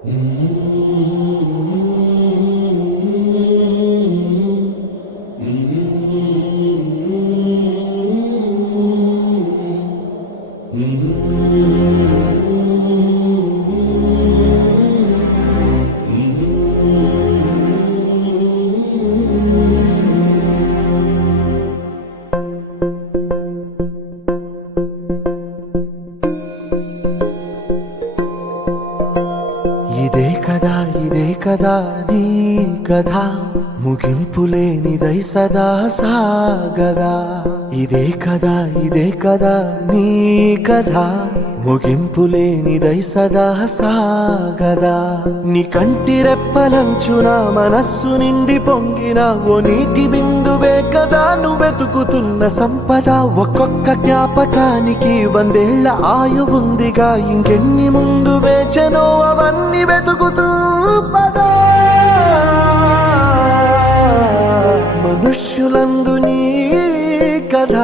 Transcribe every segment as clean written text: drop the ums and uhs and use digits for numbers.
ఇదే కదా నీ కథ ముగింపులేనిదై సదా సాగదా. ఇదే కదా నీ కథ ముగింపులేనిదై సదా సాగదా. నీ కంటి రెప్పలంచున మనస్సు నిండి పొంగిన ఓ నీటి బిందువే కదా నువ్వెతుకుతున్న సంపద. ఒక్కొక్క జ్ఞాపకానికి 100 ఏళ్ల ఆయువుందిగా, ఇంకెన్ని ముందు వేచనో అవన్నీ వెతుకుతూ పదా. మనుష్యులందు నీ కథ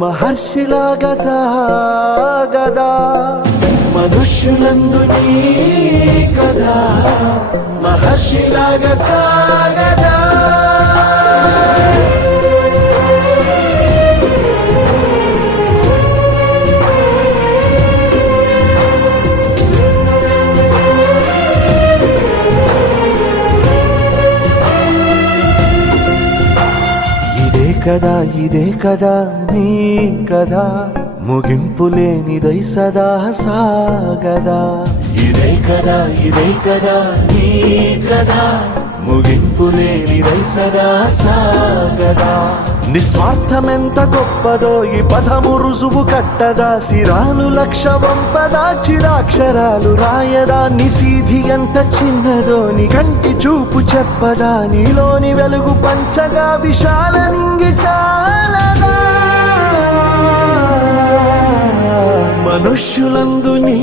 మహర్షిలాగా సాగదా. మనుష్యులందు నీ కథ మహర్షిలాగా సాగదా. ఇదే కదా నీ కథ ముగింపులేనిదై సదా సాగదా. ఇదే కదా నీ కథ ముగింపులేనిదై సదా సాగదా. నిస్వార్థమెంత గొప్పదో ఈ పదము రుజువు కట్టదా. సిరాలు లక్ష వంపదా, చిరాక్షరాలు రాయదా. నిశీధి ఎంత చిన్నదో నీ కంటి చూపు చెప్పదా. నీలోని వెలుగు పంచగా విశాల నింగి చాలదా. మనుష్యులందు నీ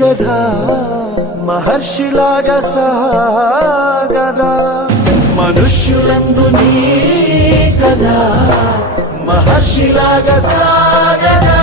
కథ మహర్షిలాగా సాగదా. మనుష్యులందు నీ కథ మహర్షిలాగా సాగదా.